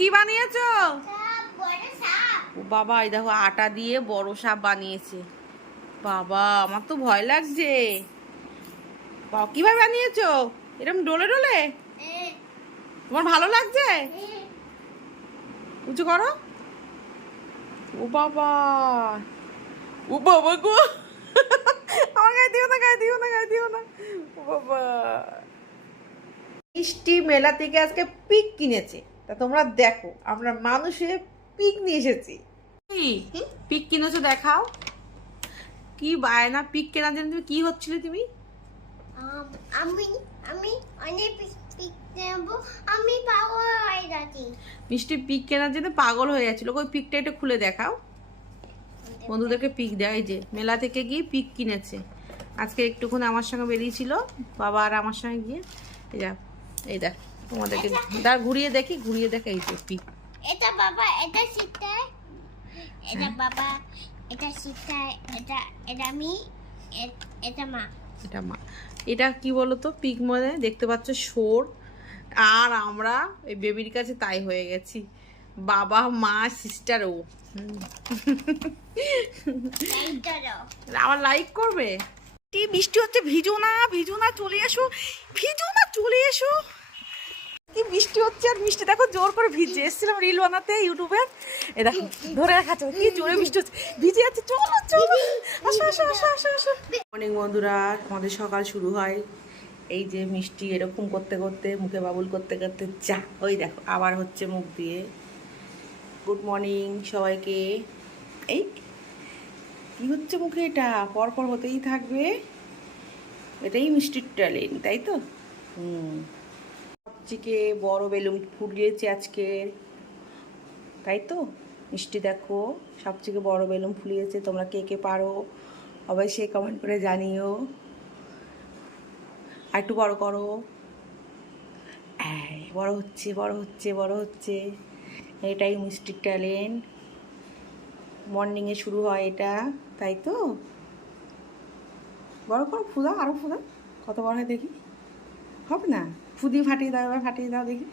কি বানিয়েছো? ও বাবা, এই দেখো আটা দিয়ে বড় সাপ বানিয়েছে। বাবা, আমার তো ভয় লাগছে। কিভাবে বানিয়েছো? এরকম ডোলে ডোলে? তোমার ভালো লাগছে? উঁচু করো। ও বাবা, ও বাবা গো, আমার গায়ে দিও না, গায়ে দিও না, গায়ে দিও না। ও বাবা, মিষ্টি মেলা থেকে আজকে পিক কিনেছে। তা তোমরা দেখো, আমরা মানুষে পিক নিয়ে এসেছি। পিক কিনেছো দেখাও। কি বায়না পিক কেনার জন্য, তুমি কি হচ্ছিলে তুমি? আমি আমি অনেক পিক নেব, আমি পাগল হয়ে যাচ্ছি। মিষ্টি পিক কেনার জন্য পাগল হয়ে যাচ্ছিল। ওই পিকটা একটু খুলে দেখাও, বন্ধুদেরকে পিক দেয়। এই যে মেলা থেকে গিয়ে পিক কিনেছে আজকে। একটুক্ষণ আমার সঙ্গে বেরিয়েছিল বাবা আর আমার সঙ্গে গিয়ে। এই দেখ, এই দেখ, তোমাদেরকে দাঁড় ঘুরিয়ে দেখি, ঘুরিয়ে দেখে। এই যে পিক। এটা বাবা, এটা শিখতায়, এটা বাবা, এটা শিখতায়, এটা এটা আমি, এটা মা, এটা মা। এটা কি বলতো, পিক মানে দেখতে পাচ্ছ শোর। আর আমরা এই বেবির কাছে তাই হয়ে গেছি, বাবা মা সিস্টার ও। আবার লাইক করবে। বৃষ্টি হচ্ছে, ভিজো না, ভিজো না, চলে এসো, ভিজো না, চলে এসো। কি বৃষ্টি হচ্ছে, আর মিষ্টি দেখো জোর করে ভিজে এসেছিলাম রিল বানাতে ইউটিউবে। এ দেখো ধরে রাখাচ্ছে, কি জোরে বৃষ্টি হচ্ছে, ভিজে যাচ্ছে। চলো চলো, আসো আসো আসো আসো আসো। অনেক বন্ধুরা, আমাদের সকাল শুরু হয় এই যে মিষ্টি এরকম করতে করতে, মুখে বাবুল করতে করতে চা। ওই দেখো আবার হচ্ছে মুখ দিয়ে। গুড মর্নিং সবাইকে। এই কি হচ্ছে মুখে, এটা পরপর হতেই থাকবে। এটাই মিষ্টির ট্যালেন্ট, তাই তো? সবথেকে বড় বেলুন ফুলিয়েছে আজকে, তাই তো? মিষ্টি দেখো সবথেকে বড় বেলুন ফুলিয়েছে। তোমরা কে কে পারো অবশ্যই কমেন্ট করে জানিও। আর একটু বড় করো। বড় হচ্ছে, বড় হচ্ছে, বড় হচ্ছে। এটাই মিষ্টির ট্যালেন্ট। মর্নিংয়ে শুরু হয় এটা, তাই তো? বড় করো, ফুদা, আরও ফুদা। কত বড় হয় দেখি। হবে না, ফুদি ফাটিয়ে দাও, এবার ফাটিয়ে দাও দেখি।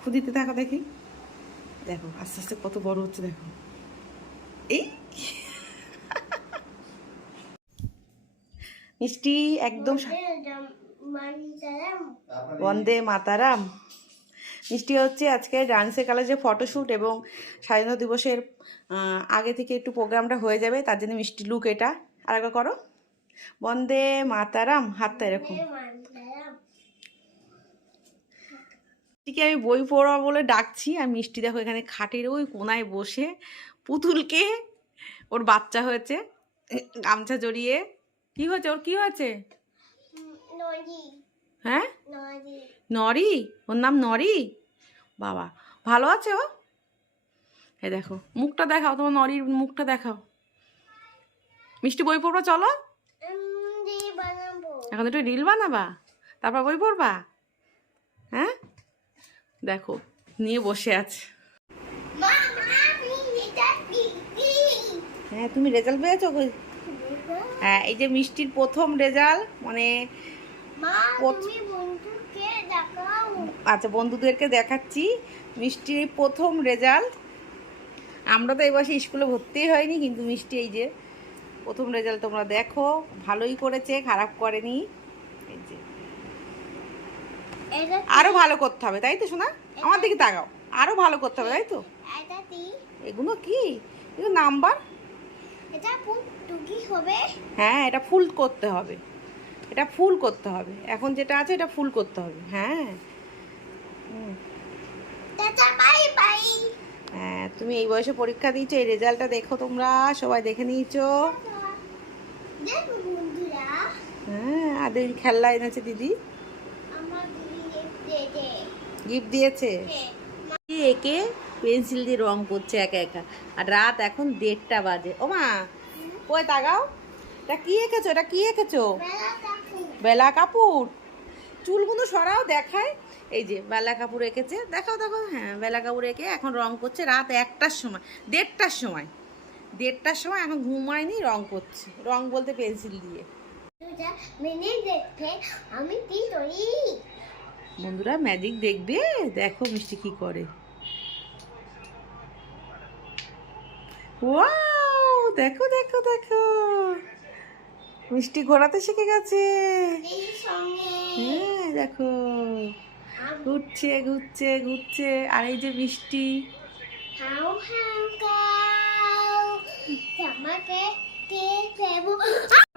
ফুদিতে থাকো দেখি। দেখো আস্তে আস্তে কত বড় হচ্ছে, দেখো। এই মিষ্টি একদম বন্দে মাতারাম। মিষ্টি হচ্ছে আজকে ডান্সের কলেজে ফটোশ্যুট এবং স্বাধীনতা দিবসের আগে থেকে একটু প্রোগ্রামটা হয়ে যাবে, তার জন্য মিষ্টি লুক এটা। আর একবার করো, বন্দে মাতারাম, হাতটা এরকম। মিষ্টিকে আমি বই পড়া বলে ডাকছি, আর মিষ্টি দেখো এখানে খাটের ওই কোনায় বসে পুতুলকে, ওর বাচ্চা হয়েছে, গামছা জড়িয়ে। কি হয়েছে ওর, কি হয়েছে? হ্যাঁ, নরি, ওর নাম নরি। বাবা ভালো আছে ও। এই দেখো মুখটা দেখাও, তোমার নরির মুখটা দেখাও। মিষ্টি বই পড়বা, চলো। এখন একটু রিল বানাবা, তারপর বই পড়বা। হ্যাঁ দেখো নিয়ে বসে আছে। হ্যাঁ তুমি রেজাল্ট পেয়েছো? হ্যাঁ, এই যে মিষ্টির প্রথম রেজাল্ট, মানে আচ্ছা বন্ধুদেরকে দেখাচ্ছি মিষ্টির প্রথম রেজাল্ট। আমরা তো এই বয়সে স্কুলে ভর্তি হয়নি, কিন্তু মিষ্টি এই যে প্রথম রেজাল্ট তোমরা দেখো। ভালোই করেছে, খারাপ করেনি। এই যে আরো ভালো করতে হবে, তাই তো শোনা? আমার দিকে তাকাও, আরো ভালো করতে হবে, তাই তো? এগুলো কি, এগুলো নাম্বার। হ্যাঁ এটা ফুল করতে হবে, এটা ফুল করতে হবে। এখন যেটা আছে এটা ফুল করতে হবে। হ্যাঁ হ্যাঁ, তুমি এই বয়সে পরীক্ষা দিয়েছো, এই রেজাল্টটা দেখো, তোমরা সবাই দেখে নিয়েছো। হ্যাঁ, আদের খেলনা এনেছে দিদি, গিফট দিয়েছে। একে পেন্সিল দিয়ে রং করছে একা একা, আর রাত এখন 1:30 বাজে। ও মা কই তাকাও, এটা কি এঁকেছো, এটা কি এঁকেছো? বেলা কাপুর। চুলগুলো সরাও দেখায়। এই যে বেলা কাপুর এঁকেছে, দেখাও দেখো। হ্যাঁ বেলা কাপুর এঁকে এখন রং করছে রাত 1টার সময়, 1:30টার সময়, 1:30টার সময়। এখন ঘুমায়নি, রং করছে। রং বলতে পেন্সিল দিয়ে। বন্ধুরা ম্যাজিক দেখবে, দেখো মিষ্টি কি করে। ওয়াও, দেখো দেখো দেখো, মিষ্টি ঘোরাতে শিখে গেছে। হ্যাঁ দেখো, ঘুরছে ঘুরছে ঘুরছে। আর এই যে মিষ্টি,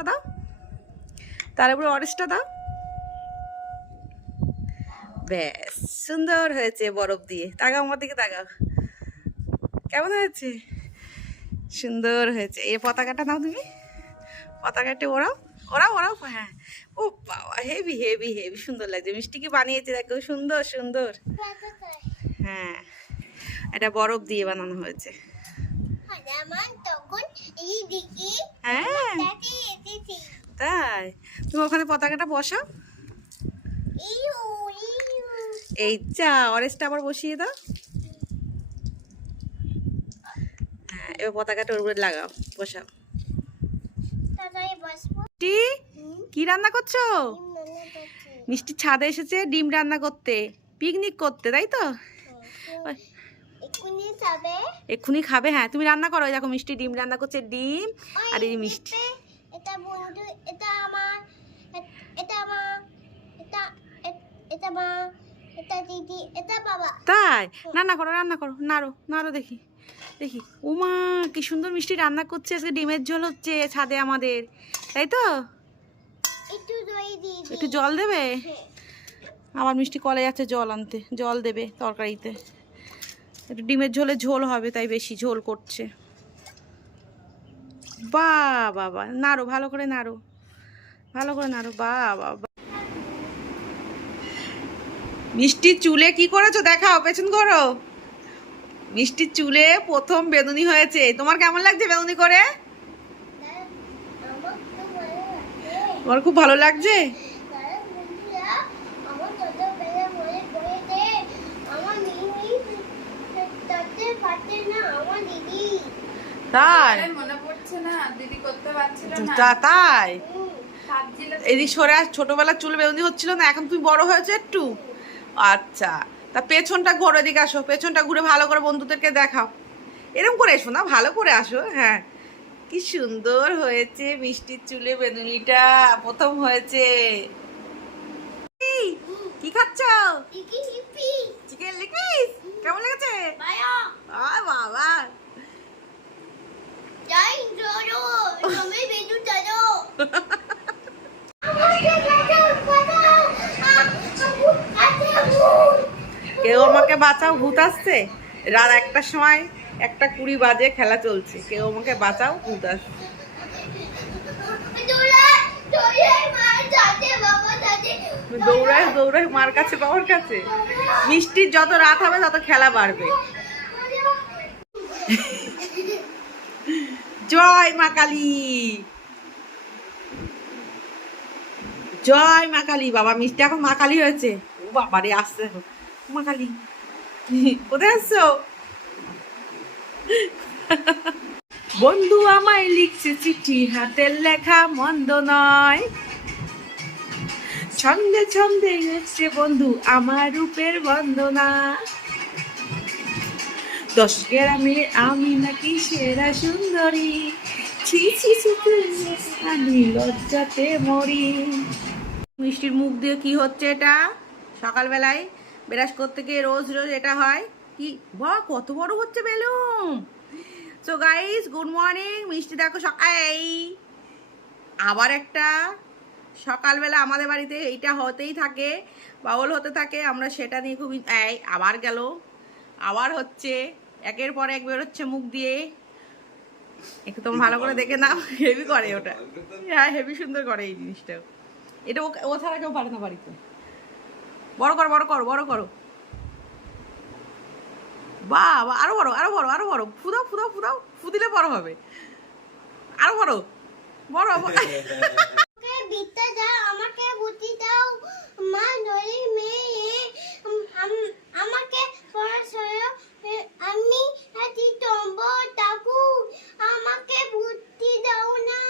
দাও, তার উপরে অরেঞ্জটা দাও। ব্যাস, সুন্দর হয়েছে বরফ দিয়ে। তাকাও আমার দিকে, তাকাও কেমন হয়েছে, সুন্দর হয়েছে। এই পতাকাটা নাও তুমি, পতাকাটা ওরাও ওরাও ওরাও। হ্যাঁ, ও বাবা, হেভি হেভি হেভি সুন্দর লাগছে। মিষ্টি কি বানিয়েছে দেখো, সুন্দর সুন্দর। হ্যাঁ, এটা বরফ দিয়ে বানানো হয়েছে। হ্যাঁ তাই, তুমি ওখানে পতাকাটা বসাও। এই যা, অরেঞ্জটা আবার বসিয়ে দাও। হ্যাঁ, এবার পতাকাটা ওর উপরে লাগাও, বসাও। কি রান্না করছো? মিষ্টি ছাদে এসেছে ডিম রান্না করতে, পিকনিক করতে, তাই তো? এক্ষুনি খাবে। হ্যাঁ তুমি রান্না করো। দেখো মিষ্টি ডিম রান্না করছে, ডিম আর এই মিষ্টি। এটা বন্ধু, এটা আমার, এটা মা, এটা মা, এটা দিদি, এটা বাবা। তাই, রান্না করো রান্না করো, নাড়ো নাড়ো দেখি দেখি। উমা, কি সুন্দর মিষ্টি রান্না করছে আজকে। ডিমের ঝোল হচ্ছে ছাদে আমাদের, তাই তো? একটু জল দেবে। আবার মিষ্টি কলে যাচ্ছে জল আনতে, জল দেবে তরকারিতে। একটু ডিমের ঝোলে ঝোল হবে, তাই বেশি ঝোল করছে। বাহ বাবা, নাড়ো ভালো করে, নাড়ো ভালো করে, নাড়ো। বাহ বাবা, মিষ্টির চুলে কি করেছো দেখাও, পেছন করো। মিষ্টির চুলে প্রথম বেদুনি হয়েছে। তোমার কেমন লাগছে বেদুনি করে? তোমার খুব ভালো লাগছে? তাই মনে পড়ছে না, দিদি করতে পারছিল না। তাই এদিক সরে আস। ছোটবেলার চুল বেদুনি হচ্ছিল না, এখন তুমি বড় হয়েছে একটু। আচ্ছা, তা পেছনটা ঘোরো, এদিকে আসো। পেছনটা ঘুরে ভালো করে বন্ধুদেরকে দেখাও। এরকম করে এসো না, ভালো করে আসো। হ্যাঁ, কি সুন্দর হয়েছে মিষ্টির চুলে বেদুনিটা, প্রথম হয়েছে। কি খাচ্ছ? Chicken leg piece. কেমন লেগেছে? বাবা, কেউ আমাকে বাঁচাও, ভূত আসছে। রাত 1টার সময়, 1:20 বাজে, খেলা চলছে। কেউ আমাকে বাঁচাও, ভূত আসছে। দৌড়ায় দৌড়ায় মার কাছে, বাবার কাছে। মিষ্টির যত রাত হবে তত খেলা বাড়বে। জয় মা কালী, জয় মা কালী। বাবা, মিষ্টি এখন মা কালী হয়েছে। ও বাবা রে, আসছে মা কালী। কোথায় আসছো? বন্ধু আমায় লিখছে চিঠি, হাতের লেখা মন্দ নয়। ছন্দে ছন্দে গেছে বন্ধু আমার রূপের বন্দনা। 10 গ্রামে আমি নাকি সেরা সুন্দরী। ছি ছি ছি, আমি লজ্জাতে মরি। মিষ্টির মুখ দিয়ে কি হচ্ছে এটা? সকালবেলায় ব্রাশ করতে গিয়ে রোজ রোজ এটা হয় কি? বাহ, কত বড় হচ্ছে balloon. So guys, good morning. মিষ্টি দেখো সকাল আবার একটা সকালবেলা আমাদের বাড়িতে এইটা হতেই থাকে, বাউল হতে থাকে। আমরা সেটা নিয়ে খুব আবার গেল, আবার হচ্ছে, একের পর এক বেরোচ্ছে মুখ দিয়ে। একটু তোমরা ভালো করে দেখে নাও, হেভি করে ওটা। হ্যাঁ, হেভি সুন্দর করে এই জিনিসটা। এটা ও ছাড়া কেউ পারে না বাড়িতে। বড় করো বড় করো বড় করো। বাহ, আরো বড় আরো বড় আরো বড়। ফুদাও ফুদাও ফুদাও, ফুদিলে বড় হবে। আরো বড় বড়। বিদ্যা দাও, আমাকে বুদ্ধি দাও মা, নলি মেয়ে আমাকে পড়াশোনা, আমি আছি টম্ব টাকু, আমাকে বুদ্ধি দাও না।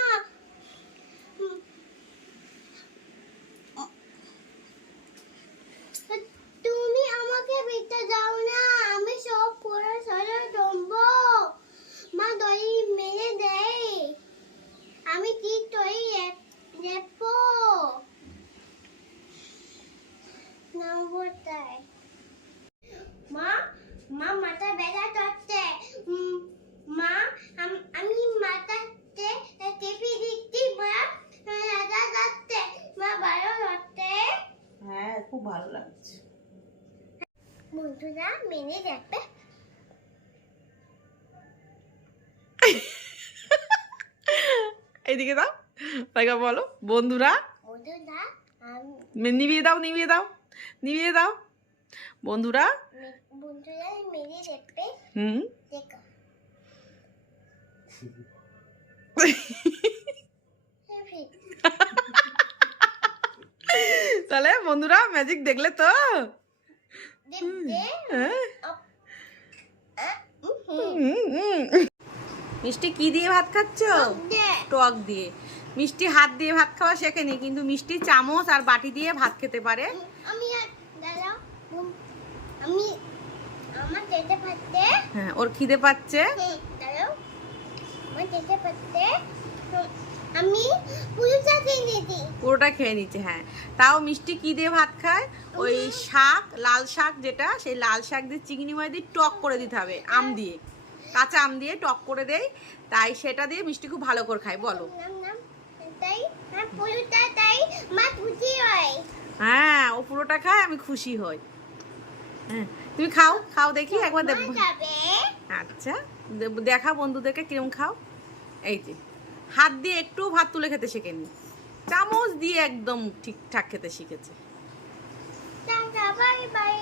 মিনি দেখবে এইদিকে দাও, তাইকা বলো বন্ধুরা বন্ধুরা নিভিয়ে দাও, নিভিয়ে দাও, নিভিয়ে দাও। বন্ধুরা বন্ধুরা মিনি দেখবে হুম দেখো তাহলে বন্ধুরা ম্যাজিক দেখলে তো? দেখবে হ্যাঁ। হুম মিষ্টি কি দিয়ে ভাত খাচ্ছ? টক দিয়ে। মিষ্টি হাত দিয়ে ভাত খাওয়া শেখেনি, কিন্তু মিষ্টি চামচ আর বাটি দিয়ে ভাত খেতে পারে। আমি দাঁড়াও আমি আমার যেতে পারতে হ্যাঁ, ওর খিদে পাচ্ছে। দাঁড়াও আমার যেতে পারতে আমি পুরোটা দিয়ে দিই পুরোটা খেয়ে নিচ্ছে। হ্যাঁ, তাও মিষ্টি কি দিয়ে ভাত খায়? ওই শাক, লাল শাক যেটা, সেই লাল শাক দিয়ে চিংড়ি মাছ দিয়ে টক করে দিতে হবে, আম দিয়ে, কাঁচা আম দিয়ে টক করে দেয়, তাই সেটা দিয়ে মিষ্টি খুব ভালো করে খায়। বলো। নাম নাম তাই আর পুরোটা তাই মা খুশি হয় হ্যাঁ, ও পুরোটা খায়, আমি খুশি হই। হ্যাঁ, তুমি খাও, খাও দেখি একবার মা দেখবো। খাবে আচ্ছা, দেখা বন্ধুদেরকে কিরম খাও। এই যে হাত দিয়ে একটু ভাত তুলে খেতে শেখেনি, চামচ দিয়ে একদম ঠিকঠাক খেতে শিখেছে। Tata bye bye